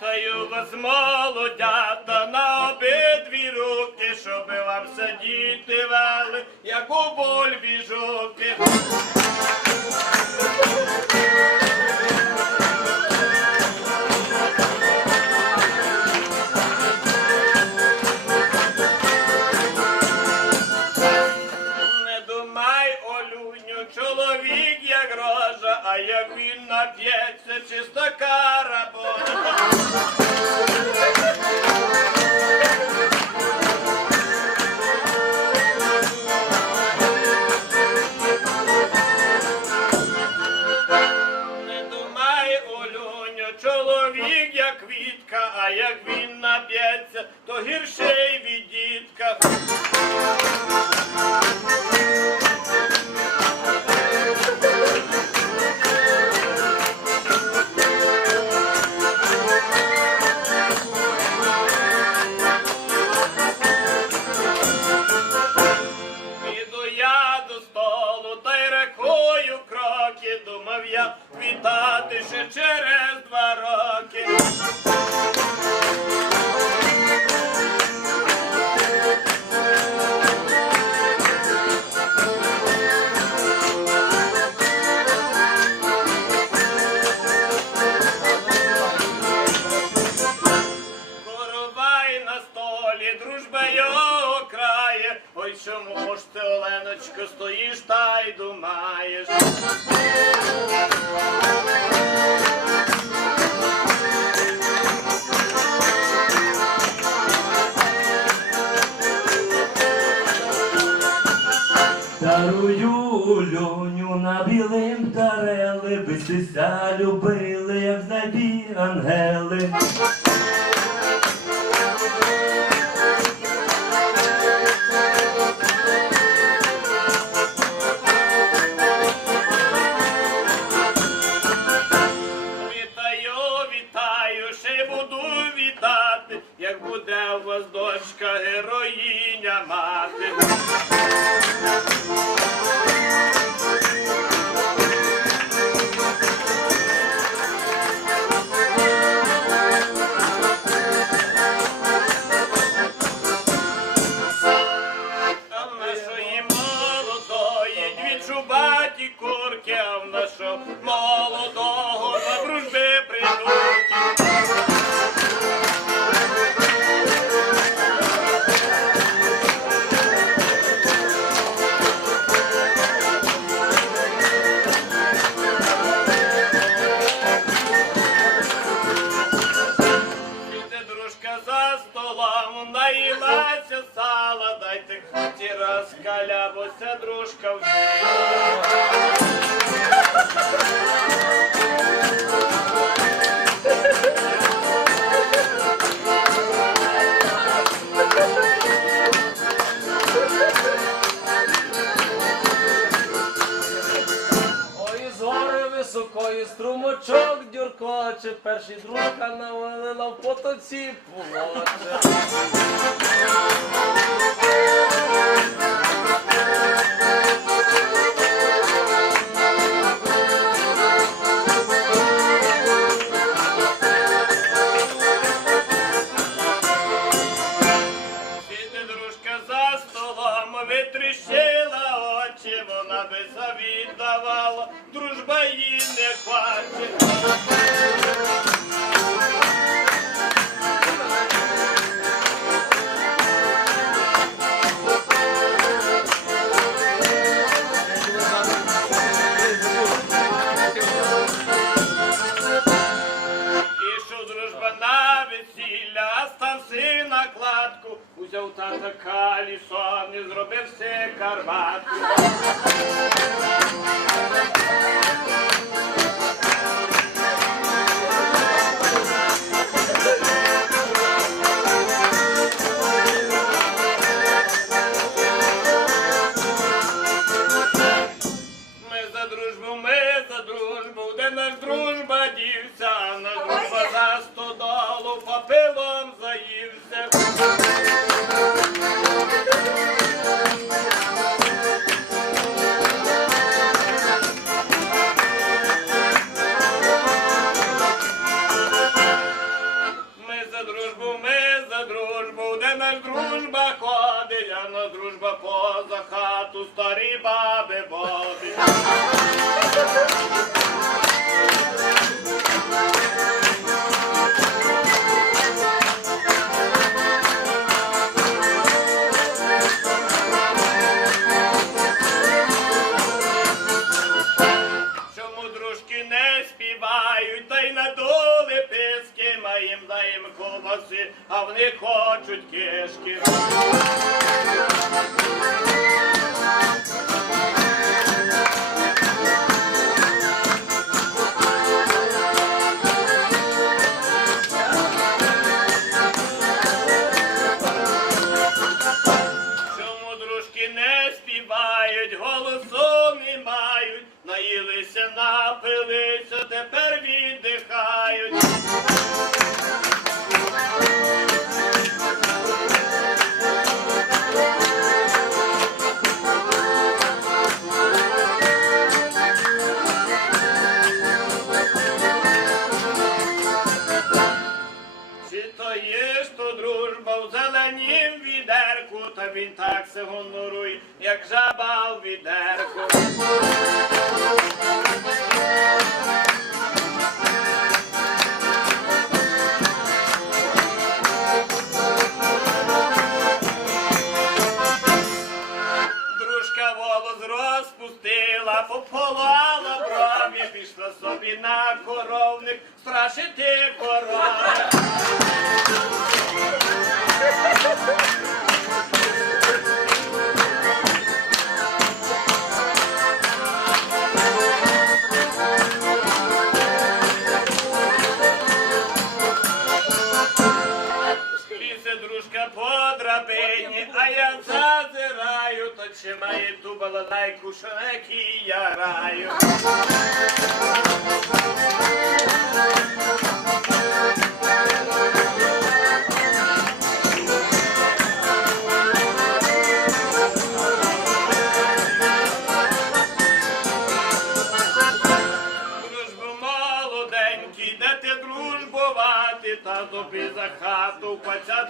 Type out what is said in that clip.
Вітаю вас, молодята, на обидві руки, щоб вам сидіти вели, як у бульбі жуки. Не думай, Олюню, чоловік як рожа, а як він нап'ється, чиста й? Дарую льоню на білим тарели, битися любили, як небі ангели. chamar Іде за столом, наїлася сала, дайте хаті розкалябося, дружка вміє. Ой, з високої струмочок дюркоче, перший дружка навалила в потоці полоче. Сіде дружка за столом, очі, вона би завіддавала, дружба їй не хоче. Дружбу, ми за дружбу, де наш дружба дівся, наш дружба за стодолу попилом заївся. носи, а вони хочуть кишки. та він так се гонорує, як жаба у відерку. Дружка волос розпустила, пополала брові, пішла собі на коровник, страшити корови. kuşuna ki yarayım. Та тобі за хату паця